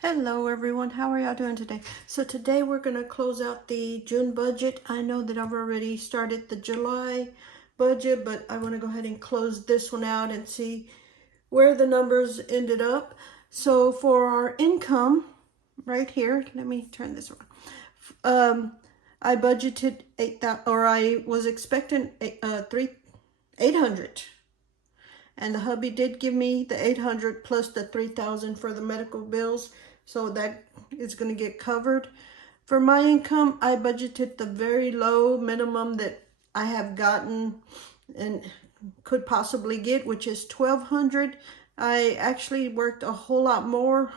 Hello everyone, how are y'all doing today? So today we're going to close out the June budget. I know that I've already started the July budget, but I want to go ahead and close this one out and see where the numbers ended up. So for our income, right here, let me turn this around. I budgeted 8,000, or I was expecting 800. And the hubby did give me the 800 plus the 3,000 for the medical bills. So that is going to get covered. For my income, I budgeted the very low minimum that I have gotten and could possibly get, which is 1,200. I actually worked a whole lot more,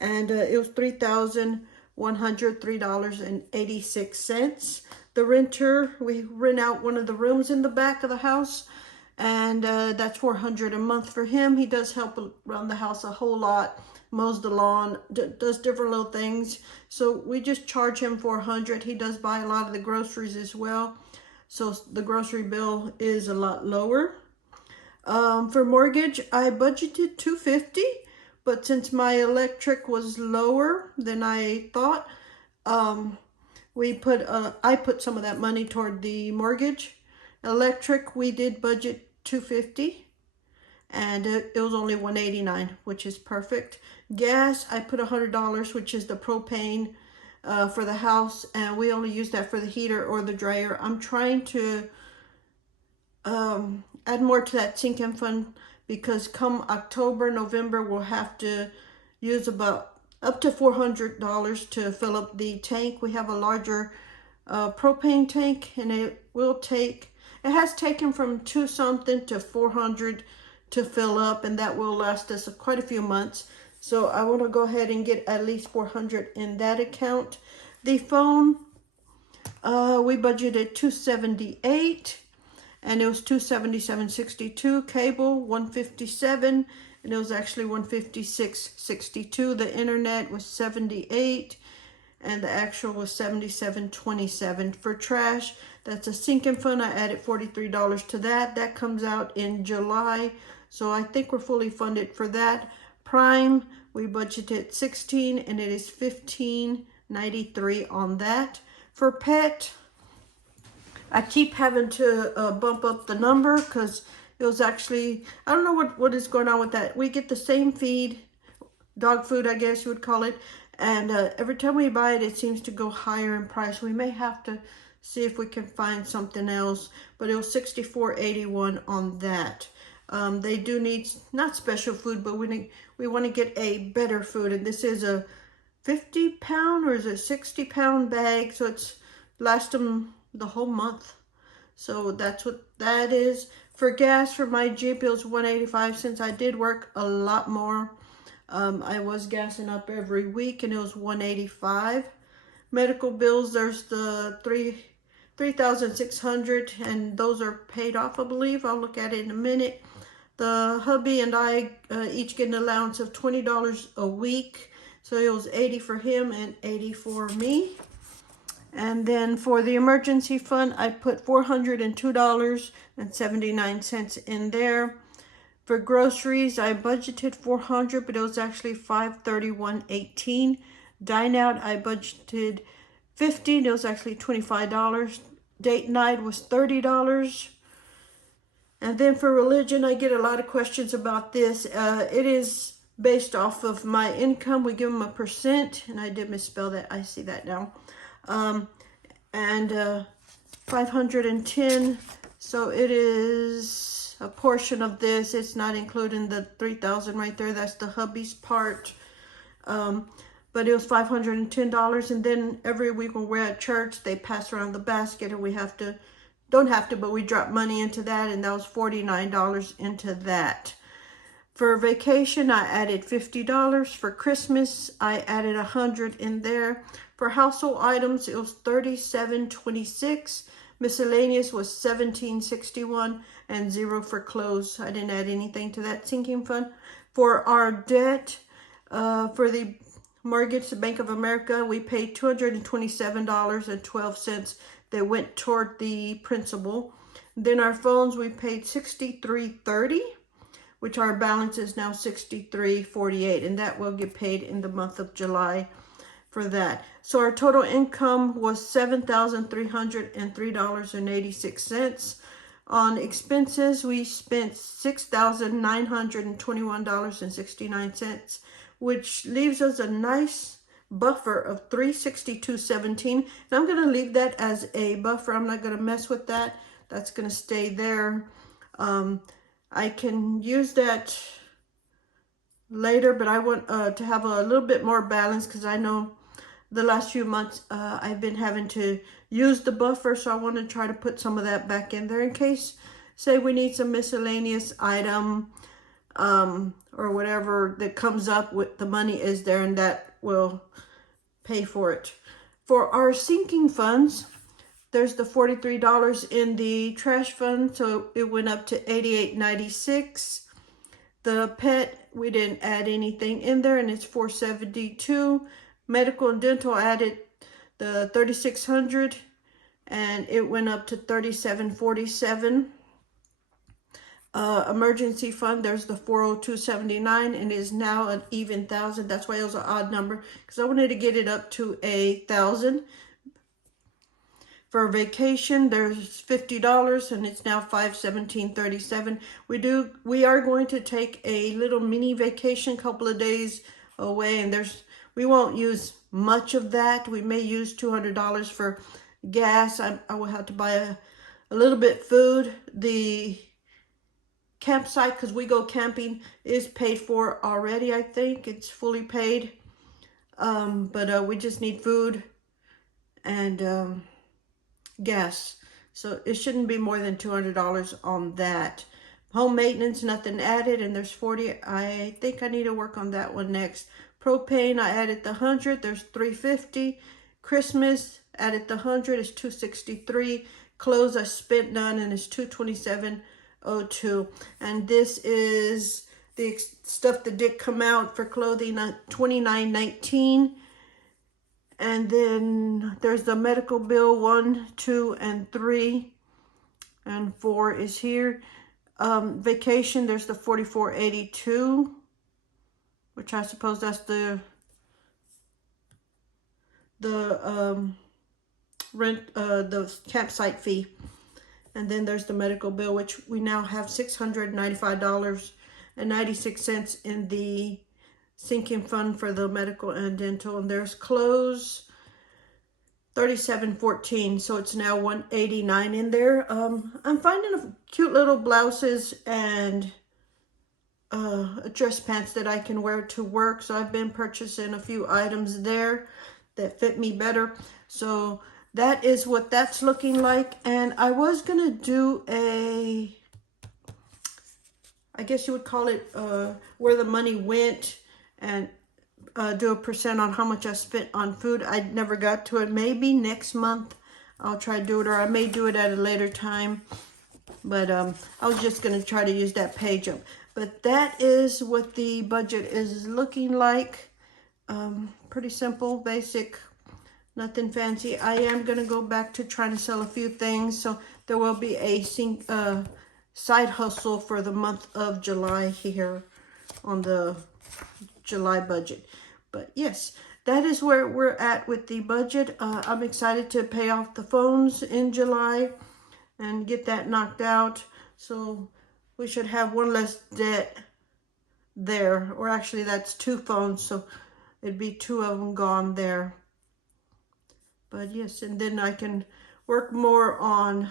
and it was $3,103.86. The renter, we rent out one of the rooms in the back of the house, and that's $400 a month for him. He does help around the house a whole lot, mows the lawn, does different little things. So we just charge him $400. He does buy a lot of the groceries as well, so the grocery bill is a lot lower. For mortgage, I budgeted $250, but since my electric was lower than I thought, I put some of that money toward the mortgage. Electric, we did budget $250, and it was only $189, which is perfect. Gas, I put $100, which is the propane for the house, and we only use that for the heater or the dryer. I'm trying to add more to that sinking fund, because come October, November, we'll have to use about up to $400 to fill up the tank. We have a larger propane tank, and it has taken from 2 something to 400 to fill up, and that will last us quite a few months. So I want to go ahead and get at least 400 in that account. The phone, we budgeted $278, and it was $277.62. Cable, $157, and it was actually $156.62. The internet was $78, and the actual was $77.27. For trash, that's a sinking fund. I added $43 to that. That comes out in July, so I think we're fully funded for that. Prime, we budgeted $16, and it is $15.93 on that. For pet, I keep having to bump up the number, because it was actually, I don't know what is going on with that. We get the same feed, dog food, I guess you would call it, and every time we buy it, it seems to go higher in price. We may have to see if we can find something else, but it was $64.81 on that. They do need, not special food, but we want to get a better food, and this is a 50-pound or is it 60-pound bag, so it's last them the whole month. So that's what that is. For gas, for my Jeep, it was $185. Since I did work a lot more, I was gassing up every week, and it was $185. Medical bills, there's the $3,600, and those are paid off, I believe. I'll look at it in a minute. The hubby and I each get an allowance of $20 a week, so it was $80 for him and $80 for me. And then for the emergency fund, I put $402.79 in there. For groceries, I budgeted $400, but it was actually $531.18. Dine out, I budgeted $50, it was actually $25. Date night was $30. And then for religion, I get a lot of questions about this. It is based off of my income. We give them a percent, and I did misspell that. I see that now. And 510, so it is a portion of this. It's not including the 3,000 right there. That's the hubby's part. But it was $510, and then every week when we're at church, they pass around the basket, and we but we drop money into that, and that was $49 into that. For vacation, I added $50. For Christmas, I added $100 in there. For household items, it was $37.26. Miscellaneous was $17.61, and $0 for clothes. I didn't add anything to that sinking fund. For our debt, for the mortgage to Bank of America, we paid $227.12 that went toward the principal. Then our phones, we paid $63.30. which our balance is now $63.48, and that will get paid in the month of July for that. So our total income was $7,303.86. On expenses, we spent $6,921.69, which leaves us a nice buffer of $362.17. And I'm going to leave that as a buffer. I'm not going to mess with that. That's going to stay there. I can use that later, but I want to have a little bit more balance, because I know the last few months I've been having to use the buffer, so I want to try to put some of that back in there in case, say, we need some miscellaneous item or whatever that comes up with the money is there, and that will pay for it. For our sinking funds, there's the $43 in the trash fund, so it went up to $88.96. The pet, we didn't add anything in there, and it's $472. Medical and dental added the $3,600, and it went up to $37.47. Emergency fund, there's the $402.79, and it is now an even 1,000. That's why it was an odd number, because I wanted to get it up to 1,000. For vacation, there's $50, and it's now $517.37. We are going to take a little mini vacation, couple of days away, and we won't use much of that. We may use $200 for gas. I will have to buy a little bit food. The campsite, because we go camping, is paid for already. I think it's fully paid, but we just need food and gas, so it shouldn't be more than $200 on that. Home maintenance, nothing added, and there's 40. I think I need to work on that one next. Propane, I added the 100, there's $350. Christmas, added the 100, is $263. Clothes, I spent none, and it's $227.02. And this is the stuff that did come out for clothing, $29.19. And then there's the medical bill, 1, 2, and 3, and 4 is here. Vacation, there's the $44.82, which I suppose that's the rent, the campsite fee. And then there's the medical bill, which we now have $695.96 in the sinking fund for the medical and dental. And there's clothes, $37.14, so it's now $189 in there. I'm finding cute little blouses and dress pants that I can wear to work, so I've been purchasing a few items there that fit me better. So that is what that's looking like. And I was gonna do I guess you would call it where the money went, and do a percent on how much I spent on food. I never got to it. Maybe next month I'll try to do it, or I may do it at a later time. But I was just going to try to use that page up. But that is what the budget is looking like. Pretty simple, basic, nothing fancy. I am going to go back to trying to sell a few things. So there will be a side hustle for the month of July here on the July budget. But yes, that is where we're at with the budget. I'm excited to pay off the phones in July and get that knocked out. So we should have one less debt there, or actually that's 2 phones, so it'd be 2 of them gone there. But yes, and then I can work more on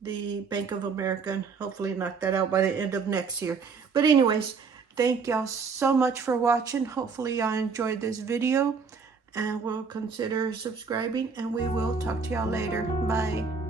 the Bank of America and hopefully knock that out by the end of next year. But anyways, thank y'all so much for watching. Hopefully y'all enjoyed this video, and will consider subscribing, and we will talk to y'all later. Bye.